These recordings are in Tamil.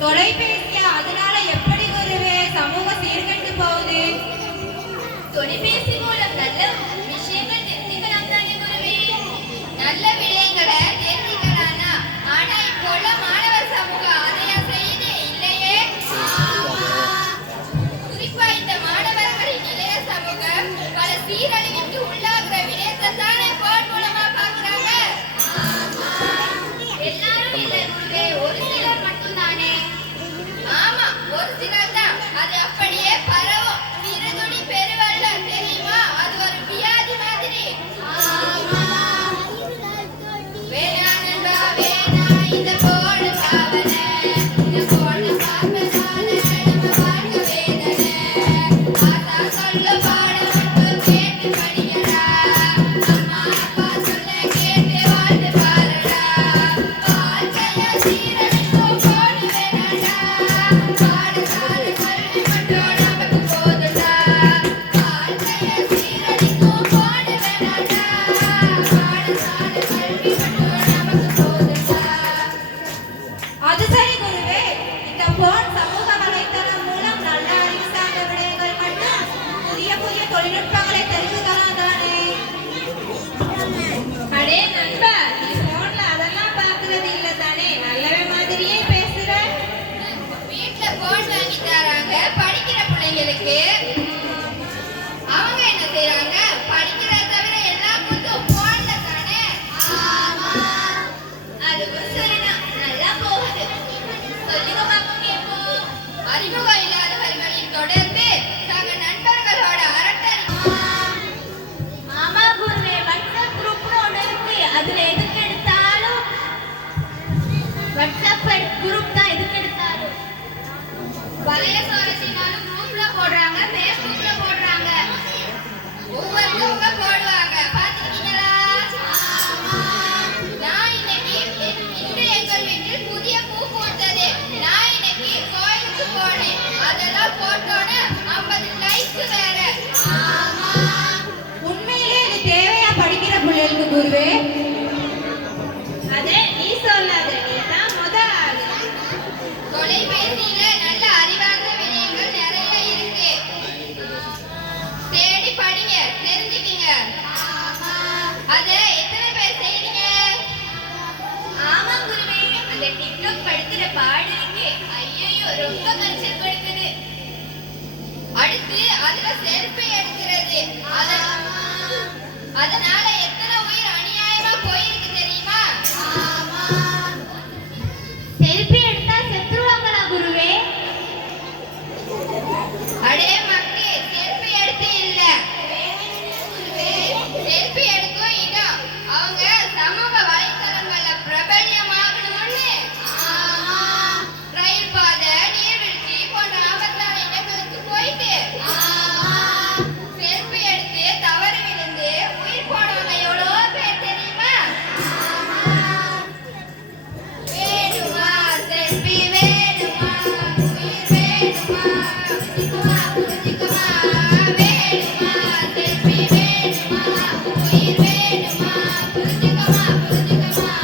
தொலைபேசியா? அதனால எப்படி குருவே சமூக சீர்கெட்டு போகுது? தொலைபேசி மூலம் நல்ல விஷயங்கள் தெரிஞ்சுக்கலாம் தானே குருவே? நல்ல விடயங்களை தெரிஞ்சுக்கலாம்னா ஆனா இப்போ உள்ள மாணவர் சமூகம் அதையா செய்யுது இல்லையே? குறிப்பா இந்த மாணவர்களின் இளைய சமூகம் பல சீரழிவுக்கு உள்ளாகிற விடயத்தை தானே போன் மூலமா பாக்குறாங்க. எல்லாரும் இல்லை குருவே, ஒரு சிலர் மட்டும்தானே. ஆமா, ஒரு சிலர் தான். அது அப்படியே பரவும். திருதுணி பெருவெள்ளம் தெரியுமா? அது ஒரு வியாதி மாதிரி. வேணா வேணா இந்த போடு பாவனை, இந்த போடு பார்ப்பதால நம்ம வாழ்க்கை வேதனை. ஆசா சொல்ல பாட மட்டும் கேட்டு படிக்கடா, அம்மா அப்பா சொல்ல கேட்டு வாழ்ந்து பாருடா. வாழ்க்கைய சீரழிக்கும் போடு வேணாடா, பாடசால கல்வி மட்டும் நமக்கு போதுடா. வாழ்க்கைய சீரழிக்கும் போடு வேணாடா, பாடசால கல்வி மட்டும் நமக்கு போதுடா. அது சரி குருவே, இந்த போன் சமூக வலைத்தளம் மூலம் நல்ல அறிவு சார்ந்த விடயங்கள் மட்டும் புதிய புதிய தொழில்நுட்பங்களை தெரிஞ்சுக்கலாம் தானே. அடே நண்பா, நீ போன்ல அதெல்லாம் பாக்குறது இல்ல தானே? நல்லவே மாதிரியே பேசுற. வீட்ல போன் வாங்கி தராங்க படிக்கிற பிள்ளைங்களுக்கு. அவங்க என்ன செய்றாங்க? படிக்கிறத தவிர எல்லா புத்தும் போன்ல தானே. அதுவும் சரிதான், நல்லா போகுது. சொல்லுங்க பாப்போம் கேட்போம். அறிமுகம் இல்லாதவர்களின் தொடர்பு சக நண்பர்களோட அரட்டல். ஆமா குருவே, வாட்ஸ்அப் குரூப்னு ஒண்ணு இருக்கு. அதுல எதுக்கு எடுத்தாலும் வாட்ஸ்அப் குரூப் தான் எதுக்கு எடுத்தாலும். வலைய சுவாரஸ்யமான குரூப்ல போடுறாங்க, ஃபேஸ்புக்ல போடுறாங்க. ஒவ்வொருத்தவங்க போடுவாங்க. பாத்துக்கிட்டீங்களா? நான் இன்னைக்கு இந்த இந்த டிக்டாக் படுத்துற பாடு இருக்கு. ஐயோ ரொம்ப கல்ச்சர் கொடுக்குது. அடுத்து அதுல செல்ஃபி எடுக்கிறது. அதனால எத்தனை உயிர் அநியாயமா போயிருக்கு தெரியுமா? செல்ஃபி எடுத்தா செத்துருவாங்களா குருவே? அடே மக்களே, செல்ஃபி எடுத்து இல்ல, செல்ஃபி எடுக்கும் இடம். அவங்க சமூக வலைத்தளங்கள்ல பிரபல்யமாகணும்னு ரயில் பாதை, நீர்வீழ்ச்சி போன்ற ஆபத்தான இடங்களுக்கு போயிட்டு செல்ஃபி எடுத்து தவறி விழுந்து உயிர் போனவங்க எவ்வளோ பேர் தெரியுமா? வேணுமா செல்ஃபி வேணுமா, உயிர் வேணுமா, புரிஞ்சுக்குமா புரிஞ்சுக்குமா, வேணுமா செல்ஃபி வேணுமா, உயிர் வேணுமா, புரிஞ்சுக்குமா புரிஞ்சுக்குமா.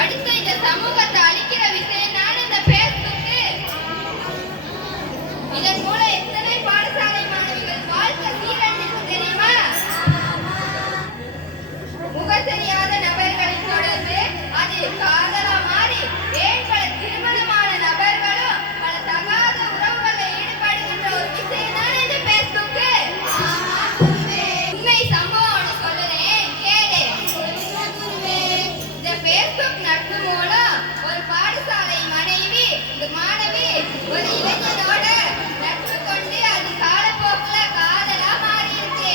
அடுத்து இந்த சமூகத்தை அழிக்கிற விஷயம் தான் இந்த Facebook. இதன் மூலம் எத்தனை பாடசாலை மாணவிகள் வாழ்க்கை சீரழிஞ்சிருக்கு தெரியுமா? முகம் தெரியாத நபர்களின் தொடர்பு அது காதலா மாறி ஏன் பல திருமணமான நபர்களும் பல தகாத உறவுகளில் ஈடுபடுகின்ற ஒரு விஷயம் தான் இந்த Facebook. உண்மை சம்பவம் ஒன்று சொல்லுறேன் கேளு. இந்த Facebook நட்பு மூலம் ஒரு பாடசாலை மாணவி ஒரு இளைஞனோட நட்பு கொண்டு அது காலப்போக்குல காதலா மாறி இருக்கு.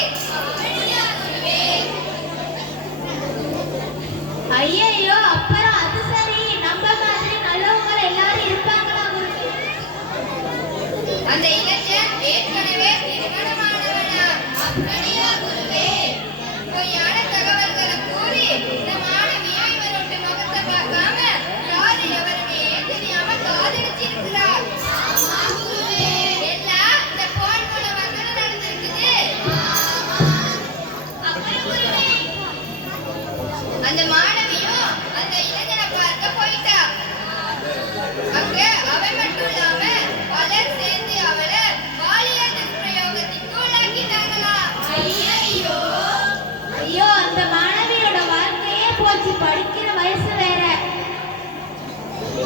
ஐயையோ, அப்புறம் அது சரி. நம்ம மாதிரி நல்லவங்க எல்லாரும் இருப்பாங்களா குருவே? அந்த இளைஞன் ஏற்கனவே திருமணமானவனா? அப்படியா குருவே? பொய்யான தகவல்களை கூறி இந்த மாணவியை இவரோட முகத்தை பார்க்காம யாரு எவருமே தெரியாம காதலிச்சிருக்கிறார். எல்லாம் இந்த போன் மூலமாக நடந்திருக்குது. அப்புறம் குருவே, அந்த மாணவியும் அந்த இளைஞனை பார்க்க போயிட்டா. அங்க அவன் மட்டும் இல்லாம பலர் சேர்ந்து அவளை பாலியல் துஷ்பிரயோகத்திற்கு உள்ளாக்கிட்டாங்களா? ஐயோ, ஐயோ, அந்த மாணவியோட வாழ்க்கையே போச்சு. படிக்கிற வயசு வேற.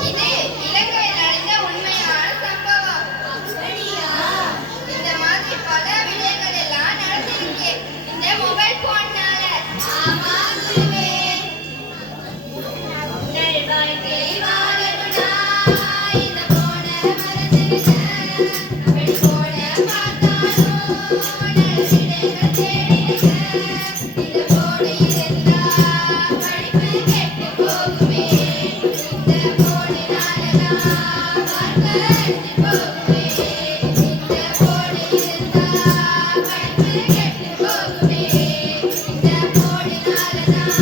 இது இலங்கையில் நடந்த உண்மையான சம்பவம். இந்த மாதிரி பல விடயங்கள் எல்லாம் நடந்திருக்கு இந்த மொபைல் போன்னால. உங்கள் வாழ்க்கை வாழணும்னா இந்த போனை மறந்துடுங்க. அப்படி போனை பார்த்தாலும் நல்ல விடயங்கள் தேடிடுங்க. இந்த போனை இருந்தா படிப்பு கெட்டு போகுமே. இந்த போனினாலதான் வாழ்க்கை அழிஞ்சு போகுமே. இந்த போனை இருந்தா படிப்பு கெட்டு போகுமே. இந்த போனினாலதான்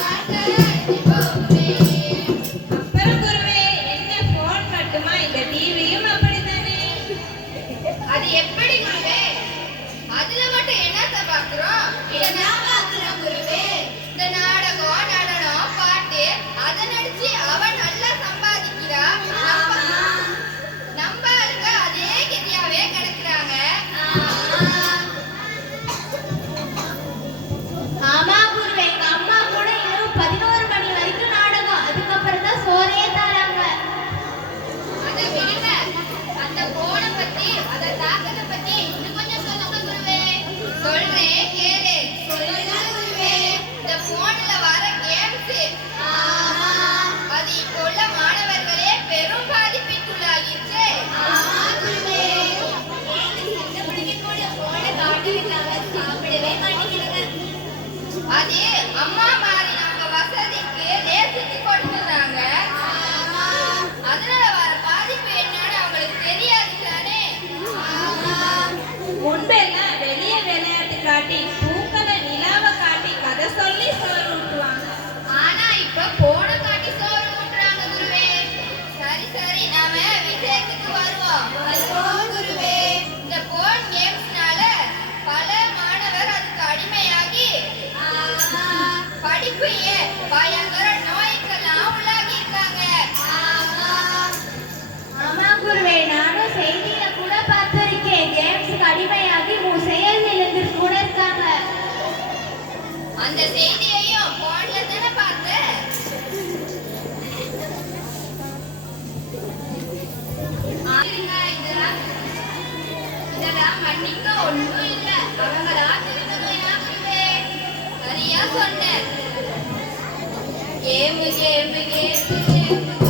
வாழ்க்கை அழிஞ்சு போகுமே. அப்புறம் குருவே, என்ன போன் மட்டுமா, இந்த டிவியும் அப்படித்தானே? அது எப்படி குருவே? அதுல மட்டும் என்னத்த பாக்குறோம்? இதெல்லாம் பாக்குறோம் குருவே. இந்த நாடகம், நடனம், பாட்டு அதை நடிச்சு அவன் நல்லா சம்பாதிக்கிறா. நம்ம ஆளுங்க அதே கெதியாவே கிடக்குறாங்க. ஆமா குருவே, எங்க அம்மா கூட இரவு 11 மணி வரைக்கும் நாடகம். அதுக்கப்புறம் தான் சோறே தராங்க. அதை விடுங்க. அந்த போனை பத்தி, அதை தாக்கத்தை பத்தி இன்னும் கொஞ்சம் சொல்லுங்க குருவே. சொல்றேன் கேளு. சொல்லுங்க குருவே. இந்த போன்ல வர கேம்ஸ் அது இப்போ உள்ள மாணவர்களே பெரும் பாதிப்புக்குள்ளாகிருச்சு. அது அம்மா மாதிரி நம்ம வசதிக்கு லேசித்து கொடுத்துறாங்க. அதனால வர பாதிப்பு என்னன்னு அவங்களுக்கு தெரியாது தானே. முன்பெல்லாம் வெளியே விளையாட்டு காட்டி, பூக்கள நிலாவை காட்டி, கதை சொல்லி சோறு ஊட்டுவாங்க. ஆனா இப்ப போன காட்டி சோறு ஊட்டுறாங்க குருவே. சரி சரி, நாம விஷயத்துக்கு வருவோம் குருவே. இந்த போன் கேம்ஸ்னால பல மாணவர் அதுக்கு அடிமையாகி படிப்பு ஏன் பயங்கர நோய்க்கெல்லாம் உள்ளாகி இருக்காங்க. ஆமா குருவே, நானும் செய்தியில கூட பார்த்திருக்கேன். கேம்ஸுக்கு அடிமையாகி செயல் இழந்து கூட இருக்காங்க. அந்த செய்தியையும் போன்ல தானே பார்த்த. மன்னிக்க ஒண்ணும் இல்ல அவங்களா திருந்தமையா விடுவேன் சரியா சொன்னேன் கேமு கேமு கேமு கேமு